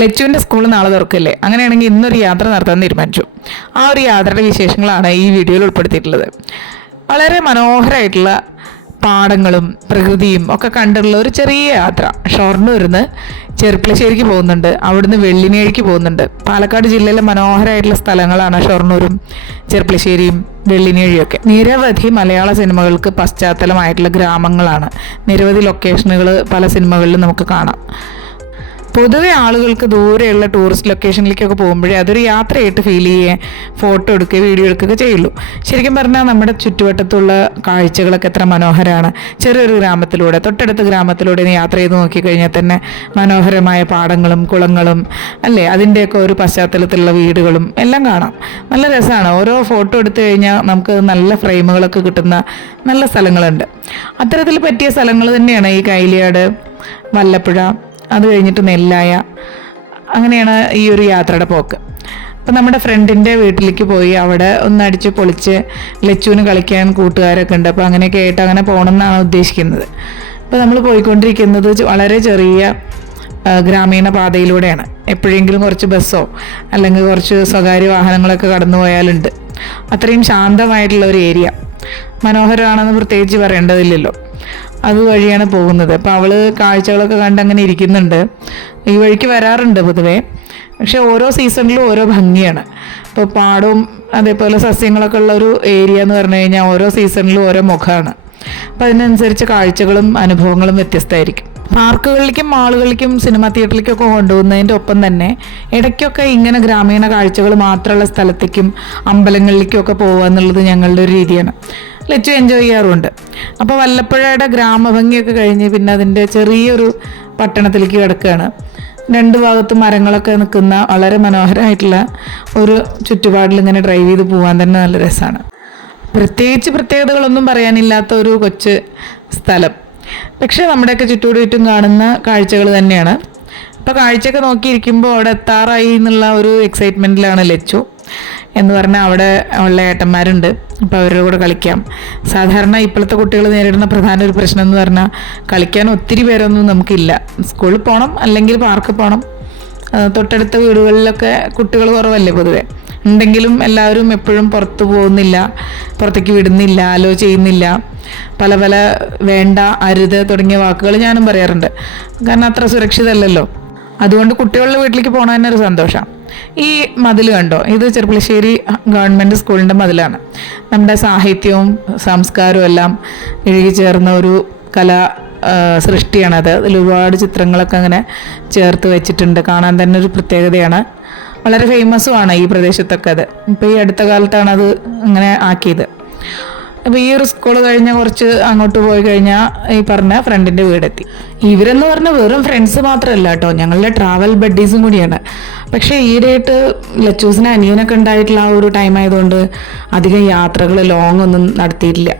ലച്ചുവിൻ്റെ school നാളെ തുറക്കില്ലേ, അങ്ങനെയാണെങ്കിൽ ഇന്നൊരു യാത്ര നടത്താൻ തീരുമാനിച്ചു. ആ ഒരു യാത്രയുടെ വിശേഷങ്ങളാണ് ഈ വീഡിയോയിൽ ഉൾപ്പെടുത്തിയിട്ടുള്ളത്. വളരെ മനോഹരമായിട്ടുള്ള പാടങ്ങളും പ്രകൃതിയും ഒക്കെ കണ്ടുള്ള ഒരു ചെറിയ യാത്ര. ഷൊർണൂരിൽ നിന്ന് ചെർപ്പളശ്ശേരിക്ക് പോകുന്നുണ്ട്, അവിടുന്ന് വെള്ളിനേഴിക്ക് പോകുന്നുണ്ട്. പാലക്കാട് ജില്ലയിലെ മനോഹരമായിട്ടുള്ള സ്ഥലങ്ങളാണ് ഷൊർണൂരും ചെർപ്പളശ്ശേരിയും വെള്ളിനേഴിയൊക്കെ. നിരവധി മലയാള സിനിമകൾക്ക് പശ്ചാത്തലമായിട്ടുള്ള ഗ്രാമങ്ങളാണ്. നിരവധി ലൊക്കേഷനുകൾ പല സിനിമകളിലും നമുക്ക് കാണാം. പൊതുവെ ആളുകൾക്ക് ദൂരെയുള്ള ടൂറിസ്റ്റ് ലൊക്കേഷനിലേക്കൊക്കെ പോകുമ്പോഴേ അതൊരു യാത്രയായിട്ട് ഫീൽ ചെയ്യുകയും ഫോട്ടോ എടുക്കുക വീഡിയോ എടുക്കുകയൊക്കെ ചെയ്യുള്ളൂ. ശരിക്കും പറഞ്ഞാൽ നമ്മുടെ ചുറ്റുവട്ടത്തുള്ള കാഴ്ചകളൊക്കെ എത്ര മനോഹരമാണ്. ചെറിയൊരു ഗ്രാമത്തിലൂടെ, തൊട്ടടുത്ത ഗ്രാമത്തിലൂടെ യാത്ര ചെയ്ത് നോക്കിക്കഴിഞ്ഞാൽ തന്നെ മനോഹരമായ പാടങ്ങളും കുളങ്ങളും അല്ലേ, അതിൻ്റെയൊക്കെ ഒരു പശ്ചാത്തലത്തിലുള്ള വീടുകളും എല്ലാം കാണാം. നല്ല രസമാണ്. ഓരോ ഫോട്ടോ എടുത്തു കഴിഞ്ഞാൽ നമുക്ക് നല്ല ഫ്രെയിമുകളൊക്കെ കിട്ടുന്ന നല്ല സ്ഥലങ്ങളുണ്ട്. അത്തരത്തിൽ പറ്റിയ സ്ഥലങ്ങൾ തന്നെയാണ് ഈ കൈലിയാട്, വല്ലപ്പുഴ, അത് കഴിഞ്ഞിട്ട് നെല്ലായ. അങ്ങനെയാണ് ഈ ഒരു യാത്രയുടെ പോക്ക്. അപ്പം നമ്മുടെ ഫ്രണ്ടിൻ്റെ വീട്ടിലേക്ക് പോയി അവിടെ ഒന്ന് അടിച്ച് പൊളിച്ച് ലച്ചുവിന് കളിക്കാൻ കൂട്ടുകാരൊക്കെ ഉണ്ട്. അപ്പോൾ അങ്ങനെയൊക്കെ ആയിട്ട് അങ്ങനെ പോകണമെന്നാണ് ഉദ്ദേശിക്കുന്നത്. അപ്പോൾ നമ്മൾ പോയിക്കൊണ്ടിരിക്കുന്നത് വളരെ ചെറിയ ഗ്രാമീണ പാതയിലൂടെയാണ്. എപ്പോഴെങ്കിലും കുറച്ച് ബസ്സോ അല്ലെങ്കിൽ കുറച്ച് സ്വകാര്യ വാഹനങ്ങളൊക്കെ കടന്നു പോയാലുണ്ട്. അത്രയും ശാന്തമായിട്ടുള്ള ഒരു ഏരിയ. മനോഹരമാണെന്ന് പ്രത്യേകിച്ച് പറയേണ്ടതില്ലല്ലോ. അതുവഴിയാണ് പോകുന്നത്. അപ്പോൾ അവൾ കാഴ്ചകളൊക്കെ കണ്ട് അങ്ങനെ ഇരിക്കുന്നുണ്ട്. ഈ വഴിക്ക് വരാറുണ്ട് പൊതുവേ, പക്ഷെ ഓരോ സീസണിലും ഓരോ ഭംഗിയാണ്. ഇപ്പോൾ പാടവും അതേപോലെ സസ്യങ്ങളൊക്കെ ഉള്ള ഒരു ഏരിയ എന്ന് പറഞ്ഞു കഴിഞ്ഞാൽ ഓരോ സീസണിലും ഓരോ മുഖമാണ്. അപ്പോൾ അതിനനുസരിച്ച് കാഴ്ചകളും അനുഭവങ്ങളും വ്യത്യസ്തമായിരിക്കും. പാർക്കുകളിലേക്കും മാളുകളിലേക്കും സിനിമാ തിയേറ്ററിലേക്കൊക്കെ കൊണ്ടുപോകുന്നതിൻ്റെ ഒപ്പം തന്നെ ഇടയ്ക്കൊക്കെ ഇങ്ങനെ ഗ്രാമീണ കാഴ്ചകൾ മാത്രമുള്ള സ്ഥലത്തേക്കും അമ്പലങ്ങളിലേക്കൊക്കെ പോകുക എന്നുള്ളത് ഞങ്ങളുടെ ഒരു രീതിയാണ്. ലച്ചു എൻജോയ് ചെയ്യാറുണ്ട്. അപ്പോൾ വല്ലപ്പുഴയുടെ ഗ്രാമഭംഗിയൊക്കെ കഴിഞ്ഞ് പിന്നെ അതിൻ്റെ ചെറിയൊരു പട്ടണത്തിലേക്ക് കിടക്കുകയാണ്. രണ്ട് ഭാഗത്തും മരങ്ങളൊക്കെ നിൽക്കുന്ന വളരെ മനോഹരമായിട്ടുള്ള ഒരു ചുറ്റുപാടിൽ ഇങ്ങനെ ഡ്രൈവ് ചെയ്ത് പോകാൻ തന്നെ നല്ല രസമാണ്. പ്രത്യേകിച്ച് പ്രത്യേകതകളൊന്നും പറയാനില്ലാത്ത ഒരു കൊച്ചു സ്ഥലം, പക്ഷേ നമ്മുടെയൊക്കെ ചുറ്റും കാണുന്ന കാഴ്ചകൾ തന്നെയാണ്. ഇപ്പോൾ കാഴ്ചയൊക്കെ നോക്കിയിരിക്കുമ്പോൾ അവിടെ എത്താറായി എന്നുള്ള ഒരു എക്സൈറ്റ്മെൻറ്റിലാണ് ലച്ചു. എന്ന് പറഞ്ഞാൽ അവിടെ ഉള്ള ഏട്ടന്മാരുണ്ട്, അപ്പോൾ അവരുടെ കൂടെ കളിക്കാം. സാധാരണ ഇപ്പോഴത്തെ കുട്ടികൾ നേരിടുന്ന പ്രധാന ഒരു പ്രശ്നം എന്ന് പറഞ്ഞാൽ കളിക്കാൻ ഒത്തിരി പേരൊന്നും നമുക്കില്ല. സ്കൂളിൽ പോകണം അല്ലെങ്കിൽ പാർക്കിൽ പോകണം. തൊട്ടടുത്ത വീടുകളിലൊക്കെ കുട്ടികൾ കുറവല്ലേ പൊതുവെ. ഉണ്ടെങ്കിലും എല്ലാവരും എപ്പോഴും പുറത്ത് പോകുന്നില്ല, പുറത്തേക്ക് വിടുന്നില്ല, അലോ ചെയ്യുന്നില്ല. പല പല വേണ്ട, അരുത് തുടങ്ങിയ വാക്കുകൾ ഞാനും പറയാറുണ്ട്. കാരണം അത്ര സുരക്ഷിതമല്ലല്ലോ. അതുകൊണ്ട് കുട്ടികളുടെ വീട്ടിലേക്ക് പോകണ തന്നെ ഒരു സന്തോഷമാണ്. ഈ മതിൽ കണ്ടോ, ഇത് ചെർപ്പളശ്ശേരി ഗവൺമെൻറ് സ്കൂളിൻ്റെ മതിലാണ്. നമ്മുടെ സാഹിത്യവും സംസ്കാരവും എല്ലാം ഇഴുകി ചേർന്ന ഒരു കലാ സൃഷ്ടിയാണത്. അതിൽ ഒരുപാട് ചിത്രങ്ങളൊക്കെ അങ്ങനെ ചേർത്ത് വെച്ചിട്ടുണ്ട്. കാണാൻ തന്നെ ഒരു പ്രത്യേകതയാണ്. വളരെ ഫേമസുമാണ് ഈ പ്രദേശത്തൊക്കെ അത്. ഇപ്പോൾ ഈ അടുത്ത കാലത്താണ് അത് അങ്ങനെ ആക്കിയത്. അപ്പോൾ ഈ ഒരു സ്കൂൾ കഴിഞ്ഞാൽ കുറച്ച് അങ്ങോട്ട് പോയി കഴിഞ്ഞാൽ ഈ പറഞ്ഞ ഫ്രണ്ടിൻ്റെ വീടെത്തി. ഇവരെന്ന് പറഞ്ഞാൽ വെറും ഫ്രണ്ട്സ് മാത്രമല്ല കേട്ടോ, ഞങ്ങളുടെ ട്രാവൽ ബഡ്ഡീസും കൂടിയാണ്. പക്ഷേ ഈയിടെയായിട്ട് ലച്ചൂസിന് അനിയനൊക്കെ ഉണ്ടായിട്ടുള്ള ആ ഒരു ടൈം ആയതുകൊണ്ട് അധികം യാത്രകൾ ലോങ് ഒന്നും നടത്തിയിട്ടില്ല.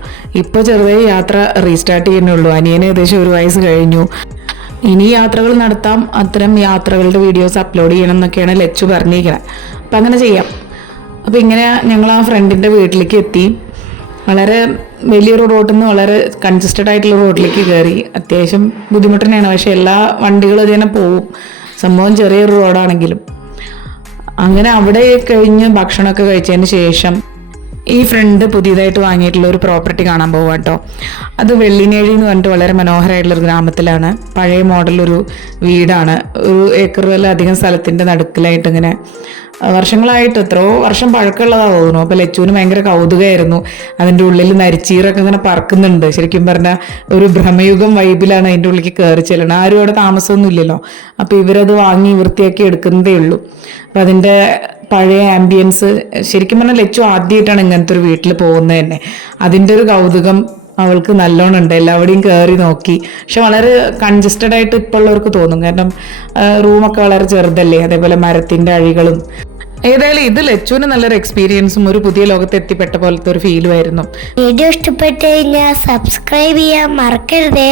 ഇപ്പോൾ ചെറുതായി യാത്ര റീസ്റ്റാർട്ട് ചെയ്യുന്നുള്ളൂ. അനിയന് ഏകദേശം 1 വയസ്സ് കഴിഞ്ഞു. ഇനി യാത്രകൾ നടത്താം. അത്തരം യാത്രകളുടെ വീഡിയോസ് അപ്ലോഡ് ചെയ്യണം എന്നൊക്കെയാണ് ലച്ചു പറഞ്ഞിരിക്കുന്നത്. അപ്പം അങ്ങനെ ചെയ്യാം. അപ്പോൾ ഇങ്ങനെ ഞങ്ങൾ ആ ഫ്രണ്ടിൻ്റെ വീട്ടിലേക്ക് എത്തി. വളരെ വലിയൊരു റോഡിൽ നിന്ന് വളരെ കൺജസ്റ്റഡ് ആയിട്ടുള്ള റോഡിലേക്ക് കയറി. അത്യാവശ്യം ബുദ്ധിമുട്ട് തന്നെയാണ്, പക്ഷേ എല്ലാ വണ്ടികളും ഇതിനെ പോവും. സംഭവം ചെറിയൊരു റോഡാണെങ്കിലും. അങ്ങനെ അവിടെ കഴിഞ്ഞ് ഭക്ഷണമൊക്കെ കഴിച്ചതിന് ശേഷം ഈ ഫ്രണ്ട് പുതിയതായിട്ട് വാങ്ങിയിട്ടുള്ള ഒരു പ്രോപ്പർട്ടി കാണാൻ പോകുക കേട്ടോ. അത് വെള്ളിനേഴി എന്ന് പറഞ്ഞിട്ട് വളരെ മനോഹരമായിട്ടുള്ളൊരു ഗ്രാമത്തിലാണ്. പഴയ മോഡലൊരു വീടാണ്. 1 ഏക്കറിലധികം സ്ഥലത്തിൻ്റെ നടുക്കിലായിട്ട് ഇങ്ങനെ വർഷങ്ങളായിട്ട്, എത്രയോ വർഷം പഴക്കമുള്ളതാണ് തോന്നുന്നു. അപ്പോൾ ലച്ചുവിന് ഭയങ്കര കൗതുകമായിരുന്നു. അതിൻ്റെ ഉള്ളിൽ നരിച്ചീറൊക്കെ ഇങ്ങനെ പറക്കുന്നുണ്ട്. ശരിക്കും പറഞ്ഞാൽ ഒരു ഭ്രമയുഗം വൈബിലാണ് അതിൻ്റെ ഉള്ളിലേക്ക് കയറി ചെല്ലണം. ആരും അവിടെ താമസമൊന്നും ഇല്ലല്ലോ. അപ്പോൾ ഇവരത് വാങ്ങി വൃത്തിയാക്കി എടുക്കുന്നതേ ഉള്ളൂ. അപ്പം അതിൻ്റെ പഴയ ആംബിയൻസ്, ശരിക്കും പറഞ്ഞാൽ ലച്ചു ആദ്യമായിട്ടാണ് ഇങ്ങനത്തെ ഒരു വീട്ടിൽ പോകുന്നത് തന്നെ. അതിൻ്റെ ഒരു കൗതുകം അവൾക്ക് നല്ലോണം ഉണ്ട്. എല്ലാവരുടെയും കയറി നോക്കി. പക്ഷെ വളരെ കൺജസ്റ്റഡ് ആയിട്ട് ഇപ്പോൾ ഉള്ളവർക്ക് തോന്നും, കാരണം റൂമൊക്കെ വളരെ ചെറുതല്ലേ. അതേപോലെ മരത്തിൻ്റെ അഴികളും. ഏതായാലും ഇത് ലച്ചുവിന് നല്ലൊരു എക്സ്പീരിയൻസും ഒരു പുതിയ ലോകത്ത് എത്തിപ്പെട്ട പോലത്തെ ഒരു ഫീലുമായിരുന്നു. വീഡിയോ ഇഷ്ടപ്പെട്ട് കഴിഞ്ഞാൽ സബ്സ്ക്രൈബ് ചെയ്യാൻ മറക്കരുതേ.